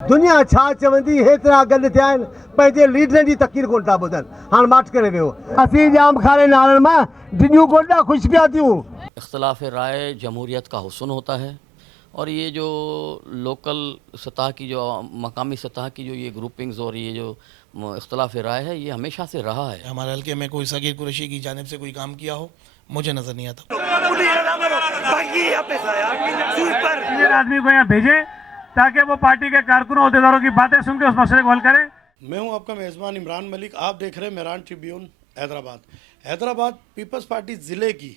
दुनिया छा चवंदी हेतिरा गॾु थिया आहिनि पंहिंजे लीडरनि जी तक़ीर कोन था ॿुधनि हाणे माठ करे वियो असीं जाम खाने नालनि मां डिॼूं कोन ख़ुशि पिया थियूं। इख्तिलाफ़ राय जमहूरियत का हुस्न होता है और ये जो लोकल सतह की जो मकामी सतह की जो ये ग्रुपिंग्स और ये जो इख्तिलाफ़ राय है ये हमेशा से रहा है। हमारे हल्के में कोई सगीर कुरैशी की जानिब से कोई काम किया हो मुझे नज़र नहीं आता। आदमी को यहाँ भेजे ताकि वो पार्टी के कारकुनों अहदेदारों की बातें सुन के उस मसले को हल करे। मैं हूं आपका मेज़बान इमरान मलिक, आप देख रहे हैं Mehran tribune Hyderabad Peoples Party ज़िले की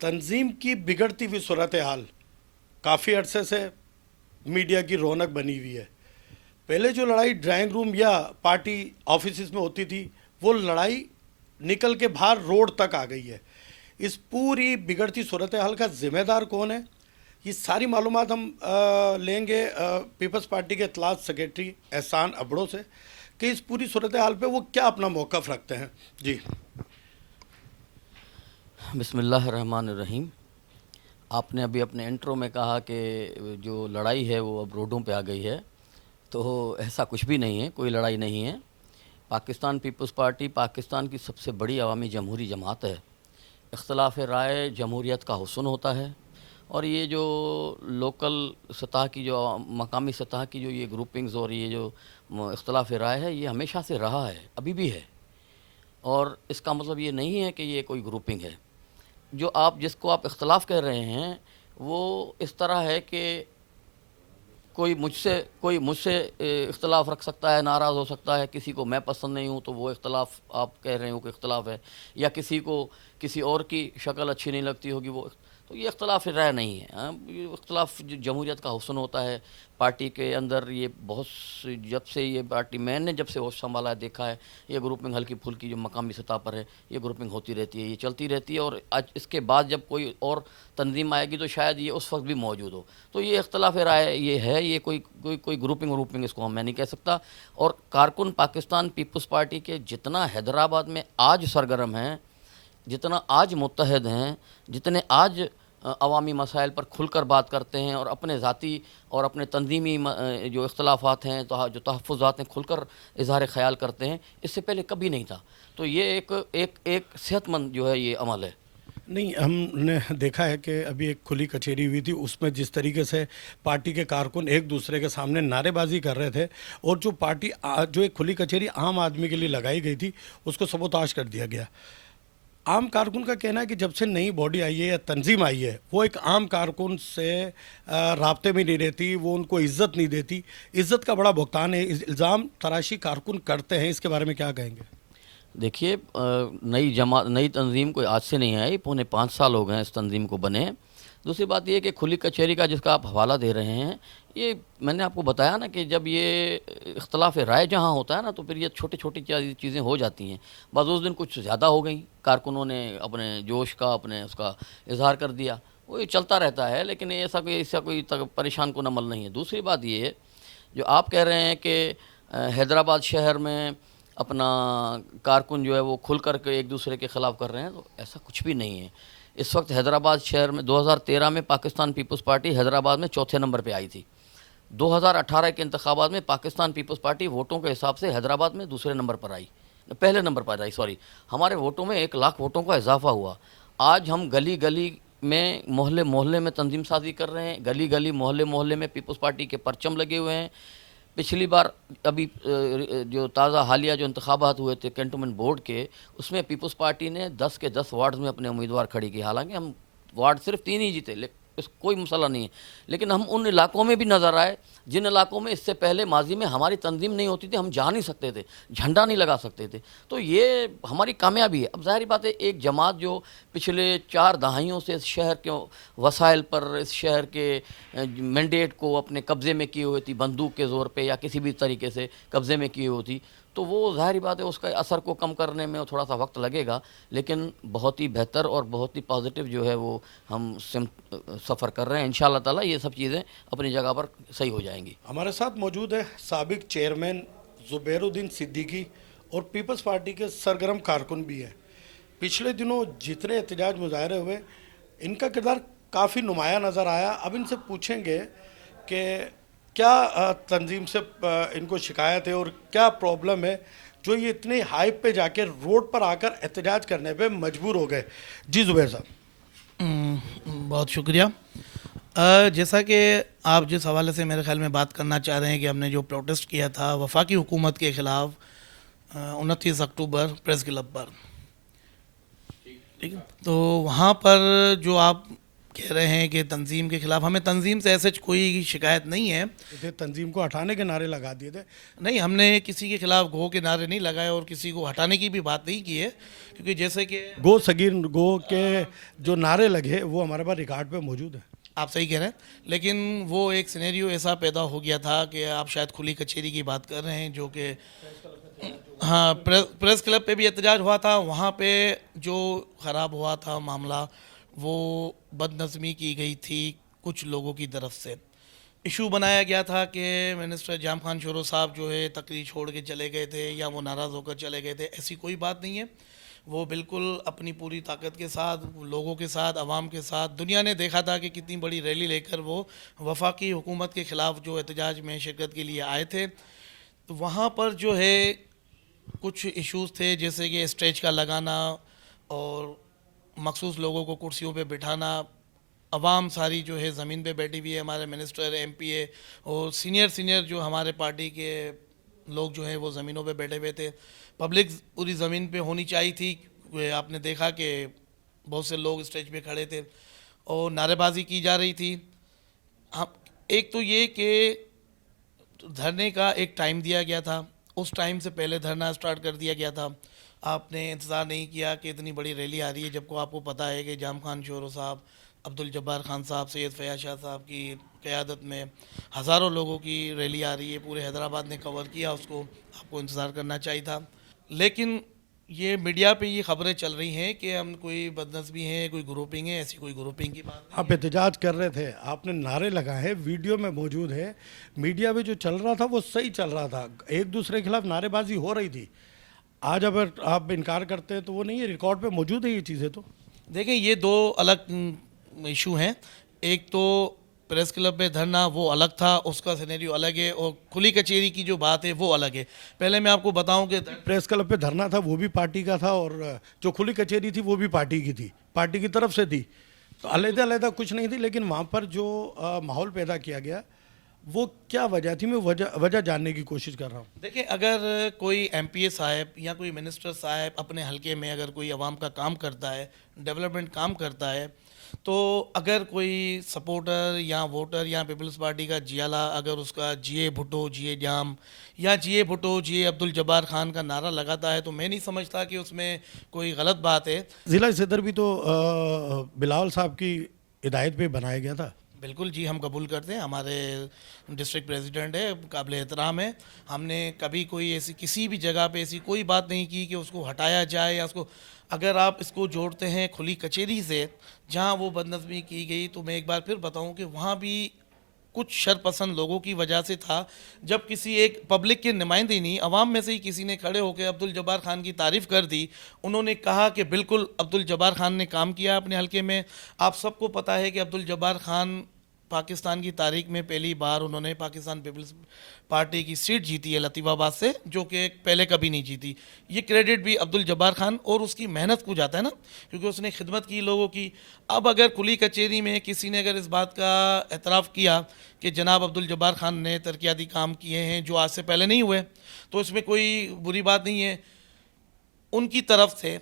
तंजीम की बिगड़ती हुई सूरत हाल काफ़ी अरसे से मीडिया की रौनक बनी हुई है। पहले जो लड़ाई ड्राइंग रूम या पार्टी ऑफिस में होती थी वो लड़ाई निकल के बाहर रोड तक आ गई है। इस पूरी बिगड़ती सूरत हाल का ज़िम्मेदार कौन है, ये सारी मालूमात हम लेंगे पीपल्स पार्टी के इत्तलात सेक्रेटरी एहसान अबड़ो से कि इस पूरी सूरत हाल पे वो क्या अपना मौक़िफ़ रखते हैं। जी बिस्मिल्लाहिर्रहमानिर्रहीम। आपने अभी अपने इंट्रो में कहा कि जो लड़ाई है वो अब रोडों पे आ गई है, तो ऐसा कुछ भी नहीं है, कोई लड़ाई नहीं है। पाकिस्तान पीपल्स पार्टी पाकिस्तान की सबसे बड़ी अवामी जमहूरी जमात है। इख्तिलाफ़ राय जमहूरियत का हुस्न होता है और ये जो लोकल सतह की जो मकामी सतह की जो ये ग्रुपिंग्स और ये जो इख्तिलाफ़ राय है ये हमेशा से रहा है, अभी भी है। और इसका मतलब ये नहीं है कि ये कोई ग्रुपिंग है। जो आप जिसको आप इख्तिलाफ़ कह रहे हैं वो इस तरह है कि कोई मुझसे इख्तिलाफ़ रख सकता है, नाराज़ हो सकता है, किसी को मैं पसंद नहीं हूँ तो वो इख्तिलाफ़ आप कह रहे हो कि इख्तिलाफ़ है, या किसी को किसी और की शक्ल अच्छी नहीं लगती होगी वो, तो ये इख्तिलाफ़ राय नहीं है। ये इख्तिलाफ़ जमहूरियत का हुस्न होता है। पार्टी के अंदर ये बहुत जब से ये पार्टी मैंने जब से होश संभाला है देखा है ये ग्रुपिंग हल्की फुल्की जो मकामी सतह पर है ये ग्रुपिंग होती रहती है, ये चलती रहती है। और आज इसके बाद जब कोई और तंजीम आएगी तो शायद ये उस वक्त भी मौजूद हो। तो ये इख्तिलाफ़ राय ये है, ये कोई ग्रुपिंग इसको मैं नहीं कह सकता। और कारकुन पाकिस्तान पीपल्स पार्टी के जितना हैदराबाद में आज सरगर्म हैं, जितना आज मुत्तहद हैं, जितने आज अवामी मसाइल पर खुलकर बात करते हैं और अपने ज़ाती और अपने तंजीमी जो इख्तलाफात हैं तो जो तहफ़्फ़ुज़ात हैं खुलकर इज़हार ख़याल करते हैं, इससे पहले कभी नहीं था। तो ये एक सेहतमंद जो है ये अमल है। नहीं, हमने देखा है कि अभी एक खुली कचहरी हुई थी, उसमें जिस तरीके से पार्टी के कारकुन एक दूसरे के सामने नारेबाजी कर रहे थे और जो एक खुली कचहरी आम आदमी के लिए लगाई गई थी उसको सबोताश कर दिया गया। आम कारकुन का कहना है कि जब से नई बॉडी आई है या तंजीम आई है वो एक आम कारकुन से राब्ते में नहीं रहती, वो उनको इज़्ज़त नहीं देती। इज़्ज़त का बड़ा भुगतान है, इल्ज़ाम तराशी कारकुन करते हैं, इसके बारे में क्या कहेंगे? देखिए, नई तंजीम कोई आज से नहीं आई, पौने 5 साल हो गए हैं इस तंजीम को बने। दूसरी बात ये कि खुली कचहरी का जिसका आप हवाला दे रहे हैं, ये मैंने आपको बताया ना कि जब ये इख्तिलाफ़ राय जहाँ होता है ना तो फिर ये छोटी छोटी चीज़ें हो जाती हैं। बस उस दिन कुछ ज़्यादा हो गई, कारकुनों ने अपने जोश का अपने उसका इजहार कर दिया, वो ये चलता रहता है। लेकिन ऐसा कोई परेशान कुन अमल नहीं है। दूसरी बात ये है जो आप कह रहे हैं कि हैदराबाद शहर में अपना कारकुन जो है वो खुल कर के एक दूसरे के ख़िलाफ़ कर रहे हैं, तो ऐसा कुछ भी नहीं है। इस वक्त हैदराबाद शहर में 2013 में पाकिस्तान पीपल्स पार्टी हैदराबाद में चौथे नंबर पे आई थी। 2018 के इंतखाबात में पाकिस्तान पीपल्स पार्टी वोटों के हिसाब से हैदराबाद में दूसरे नंबर पर आई, पहले नंबर पर आई, सॉरी। हमारे वोटों में 1 लाख वोटों का इजाफा हुआ। आज हम गली गली में मोहल्ले मोहल्ले में तंजीम साजी कर रहे हैं, गली गली मोहल्ले मोहल्ले में पीपल्स पार्टी के परचम लगे हुए हैं। पिछली बार अभी जो ताज़ा हालिया जो इंतखाबात हुए थे कैंटोनमेंट बोर्ड के, उसमें पीपल्स पार्टी ने 10 के 10 वार्ड में अपने उम्मीदवार खड़ी की। हालांकि हम वार्ड सिर्फ 3 ही जीते, कोई मसला नहीं है। लेकिन हम उन इलाकों में भी नज़र आए जिन इलाकों में इससे पहले माजी में हमारी तंजीम नहीं होती थी, हम जा नहीं सकते थे, झंडा नहीं लगा सकते थे। तो ये हमारी कामयाबी है। अब ज़ाहिर बात है एक जमात जो पिछले 4 दहाइयों से इस शहर के वसाइल पर, इस शहर के मैंडेट को अपने कब्ज़े में की हुई थी, बंदूक के ज़ोर पे या किसी भी तरीके से कब्ज़े में की हुई थी, तो वो ज़ाहिर बात है उसका असर को कम करने में थोड़ा सा वक्त लगेगा। लेकिन बहुत ही बेहतर और बहुत ही पॉजिटिव जो है वो हम सफ़र कर रहे हैं। इंशाअल्लाह ताला ये सब चीज़ें अपनी जगह पर सही हो जाएंगी। हमारे साथ मौजूद है साबिक चेयरमैन ज़ुबैरुद्दीन सिद्दीकी और पीपल्स पार्टी के सरगर्म कारकुन भी हैं। पिछले दिनों जितने एहतजाज मुजाहरे हुए इनका किरदार काफ़ी नुमाया नज़र आया। अब इनसे पूछेंगे कि क्या तंजीम से इनको शिकायत है और क्या प्रॉब्लम है जो ये इतने हाइप पे जाके रोड पर आकर एहतजाज करने पे मजबूर हो गए? जी जुबैर साहब। बहुत शुक्रिया। जैसा कि आप जिस हवाले से मेरे ख्याल में बात करना चाह रहे हैं कि हमने जो प्रोटेस्ट किया था वफाकी हुकूमत के ख़िलाफ़ 29 अक्टूबर प्रेस क्लब पर, ठीक है, तो वहाँ पर जो आप कह रहे हैं कि तंजीम के ख़िलाफ़, हमें तंजीम से ऐसे कोई शिकायत नहीं है। तंजीम को हटाने के नारे लगा दिए थे। नहीं, हमने किसी के ख़िलाफ़ गो के नारे नहीं लगाए और किसी को हटाने की भी बात नहीं की है, क्योंकि जैसे कि गो सगीर गो के जो नारे लगे वो हमारे पास रिकॉर्ड पे मौजूद है। आप सही कह रहे हैं, लेकिन वो एक सिनेरियो ऐसा पैदा हो गया था कि आप शायद खुली कचहरी की बात कर रहे हैं, जो कि हाँ, प्रेस क्लब पे भी एहतजाज हुआ था। वहाँ पे जो ख़राब हुआ था मामला, वो बदनज़मी की गई थी कुछ लोगों की तरफ से। इशू बनाया गया था कि मिनिस्टर जाम खान शोरो साहब जो है तकरीर छोड़ के चले गए थे या वो नाराज़ होकर चले गए थे, ऐसी कोई बात नहीं है। वो बिल्कुल अपनी पूरी ताकत के साथ, लोगों के साथ, आवाम के साथ, दुनिया ने देखा था कि कितनी बड़ी रैली लेकर वो वफाकी हुकूमत के ख़िलाफ़ जो एहतजाज में शिरकत के लिए आए थे। तो वहाँ पर जो है कुछ इश्यूज़ थे, जैसे कि स्टेज का लगाना और मखसूस लोगों को कुर्सियों पे बिठाना। अवाम सारी जो है ज़मीन पे बैठी हुई है, हमारे मिनिस्टर, एमपीए और सीनियर जो हमारे पार्टी के लोग जो हैं वो ज़मीनों पे बैठे हुए थे। पब्लिक पूरी ज़मीन पे होनी चाहिए थी। आपने देखा कि बहुत से लोग स्टेज पे खड़े थे और नारेबाजी की जा रही थी। हम एक तो ये कि धरने का एक टाइम दिया गया था, उस टाइम से पहले धरना स्टार्ट कर दिया गया था। आपने इंतज़ार नहीं किया कि इतनी बड़ी रैली आ रही है, जबकि आपको पता है कि जाम खान शोरो साहब, अब्दुल जब्बार खान साहब, सैयद फयाज शाह साहब की क़यादत में हज़ारों लोगों की रैली आ रही है। पूरे हैदराबाद ने कवर किया उसको, आपको इंतज़ार करना चाहिए था। लेकिन ये मीडिया पे ये ख़बरें चल रही हैं कि हम कोई बदनज़मी है, कोई ग्रुपिंग है, ऐसी कोई ग्रुपिंग की बात नहीं। आप एहतजाज कर रहे थे, आपने नारे लगाए हैं, वीडियो में मौजूद है। मीडिया में जो चल रहा था वो सही चल रहा था, एक दूसरे के खिलाफ नारेबाजी हो रही थी। आज अगर आप इनकार करते हैं तो वो नहीं है, रिकॉर्ड पे मौजूद है ये चीज़ें। तो देखें, ये दो अलग इशू हैं। एक तो प्रेस क्लब पे धरना वो अलग था, उसका सिनेरियो अलग है, और खुली कचहरी की जो बात है वो अलग है। पहले मैं आपको बताऊं कि प्रेस क्लब पे धरना था वो भी पार्टी का था और जो खुली कचहरी थी वो भी पार्टी की थी, पार्टी की तरफ से थी। तो अलग-अलग कुछ नहीं थी, लेकिन वहाँ पर जो माहौल पैदा किया गया वो क्या वजह थी, मैं वजह जानने की कोशिश कर रहा हूँ। देखिए, अगर कोई एमपीए साहब या कोई मिनिस्टर साहब अपने हलके में अगर कोई आवाम का काम करता है, डेवलपमेंट काम करता है, तो अगर कोई सपोर्टर या वोटर या पीपल्स पार्टी का जियाला अगर उसका जिए भुट्टो जिए जाम या जिए भुट्टो जिए अब्दुल जब्बार खान का नारा लगाता है, तो मैं नहीं समझता कि उसमें कोई गलत बात है। ज़िला सदर भी तो बिलावल साहब की हिदायत पे बनाया गया था। बिल्कुल जी, हम कबूल करते हैं। हमारे डिस्ट्रिक्ट प्रेसिडेंट है, काबिल एहतराम है। हमने कभी कोई ऐसी किसी भी जगह पे ऐसी कोई बात नहीं की कि उसको हटाया जाए या उसको, अगर आप इसको जोड़ते हैं खुली कचहरी से जहां वो बदनज़मी की गई, तो मैं एक बार फिर बताऊं कि वहां भी कुछ शरपसंद लोगों की वजह से था। जब किसी एक पब्लिक के नुमाइंदे नहीं, अवाम में से ही किसी ने खड़े होकर अब्दुल जब्बार खान की तारीफ़ कर दी। उन्होंने कहा कि बिल्कुल अब्दुल जब्बार खान ने काम किया अपने हलके में। आप सबको पता है कि अब्दुल जब्बार खान पाकिस्तान की तारीख में पहली बार उन्होंने पाकिस्तान पीपल्स पार्टी की सीट जीती है लतीफ़ाबाद से, जो कि पहले कभी नहीं जीती। ये क्रेडिट भी अब्दुल जब्बार खान और उसकी मेहनत को जाता है ना, क्योंकि उसने खिदमत की लोगों की। अब अगर खुली कचहरी में किसी ने अगर इस बात का एतराफ़ किया कि जनाब अब्दुल जब्बार खान ने तरक्याती काम किए हैं जो आज से पहले नहीं हुए, तो इसमें कोई बुरी बात नहीं है। उनकी तरफ से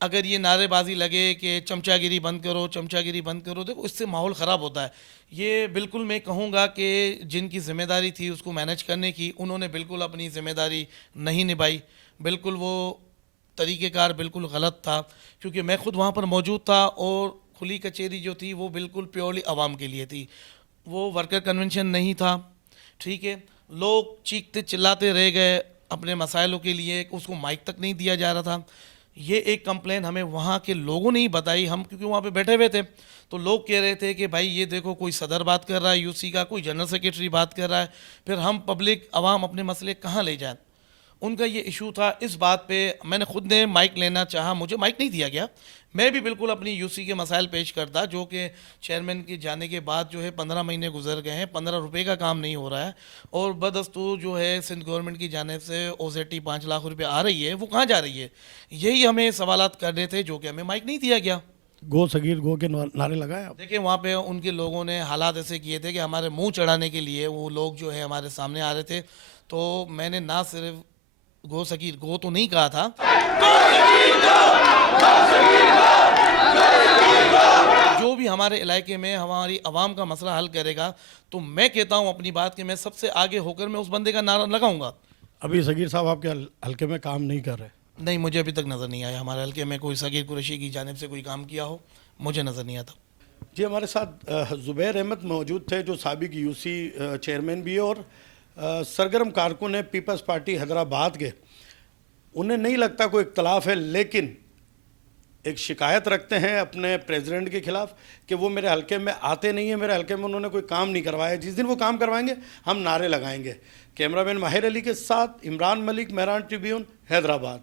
अगर ये नारेबाजी लगे कि चमचागिरी बंद करो, चमचागिरी बंद करो, देखो इससे माहौल ख़राब होता है। ये बिल्कुल मैं कहूँगा कि जिनकी ज़िम्मेदारी थी उसको मैनेज करने की, उन्होंने बिल्कुल अपनी ज़िम्मेदारी नहीं निभाई। बिल्कुल वो तरीक़ेकार बिल्कुल गलत था, क्योंकि मैं ख़ुद वहाँ पर मौजूद था और खुली कचहरी जो थी वो बिल्कुल प्योरली आवाम के लिए थी। वो वर्कर कन्वेंशन नहीं था, ठीक है। लोग चीखते चिल्लाते रह गए अपने मसाइलों के लिए, उसको माइक तक नहीं दिया जा रहा था। ये एक कंप्लेन हमें वहाँ के लोगों ने ही बताई, हम क्योंकि वहाँ पे बैठे हुए थे, तो लोग कह रहे थे कि भाई ये देखो कोई सदर बात कर रहा है यूसी का, कोई जनरल सेक्रेटरी बात कर रहा है, फिर हम पब्लिक आवाम अपने मसले कहाँ ले जाएं। ان کا یہ ایشو تھا. اس بات پہ میں نے خود نے مائک لینا چاہا, مجھے مائک نہیں دیا گیا. میں بھی بالکل اپنی یو سی کے مسائل پیش کرتا, جو کہ چیئرمین کے جانے کے بعد جو ہے 15 مہینے گزر گئے ہیں, 15 روپے کا کام نہیں ہو رہا ہے, اور بدستور جو ہے سندھ گورنمنٹ کی جانب سے OZT 5 لاکھ روپے آ رہی ہے, وہ کہاں جا رہی ہے, یہی ہمیں سوالات کرنے تھے جو کہ ہمیں مائک نہیں دیا گیا. گو سگیر گو کے نعرے لگائے آپ. دیکھیں وہاں پہ ان کے لوگوں نے حالات ایسے کیے تھے کہ ہمارے منہ چڑھانے کے لیے وہ لوگ جو ہے ہمارے سامنے آ رہے تھے. تو میں نے نہ صرف گو سگیر گو تو نہیں کہا تھا, جو بھی ہمارے علاقے میں ہماری عوام کا مسئلہ حل کرے گا, تو میں کہتا ہوں اپنی بات کہ میں سب سے آگے ہو کر میں اس بندے کا نعرہ لگاؤں گا. ابھی سگیر صاحب آپ کے حلقے میں کام نہیں کر رہے؟ نہیں, مجھے ابھی تک نظر نہیں آیا ہمارے حلقے میں کوئی سگیر قریشی کی جانب سے کوئی کام کیا ہو, مجھے نظر نہیں آتا. جی, ہمارے ساتھ زبیر احمد موجود تھے جو سابق یو سی چیئرمین بھی ہے اور سرگرم کارکن ہے پیپلز پارٹی حیدرآباد کے. انہیں نہیں لگتا کوئی اختلاف ہے, لیکن ایک شکایت رکھتے ہیں اپنے پریزیڈنٹ کے خلاف کہ وہ میرے حلقے میں آتے نہیں ہیں, میرے حلقے میں انہوں نے کوئی کام نہیں کروایا, جس دن وہ کام کروائیں گے ہم نعرے لگائیں گے. کیمرہ مین ماہر علی کے ساتھ عمران ملک، مہران ٹریبیون، حیدرآباد.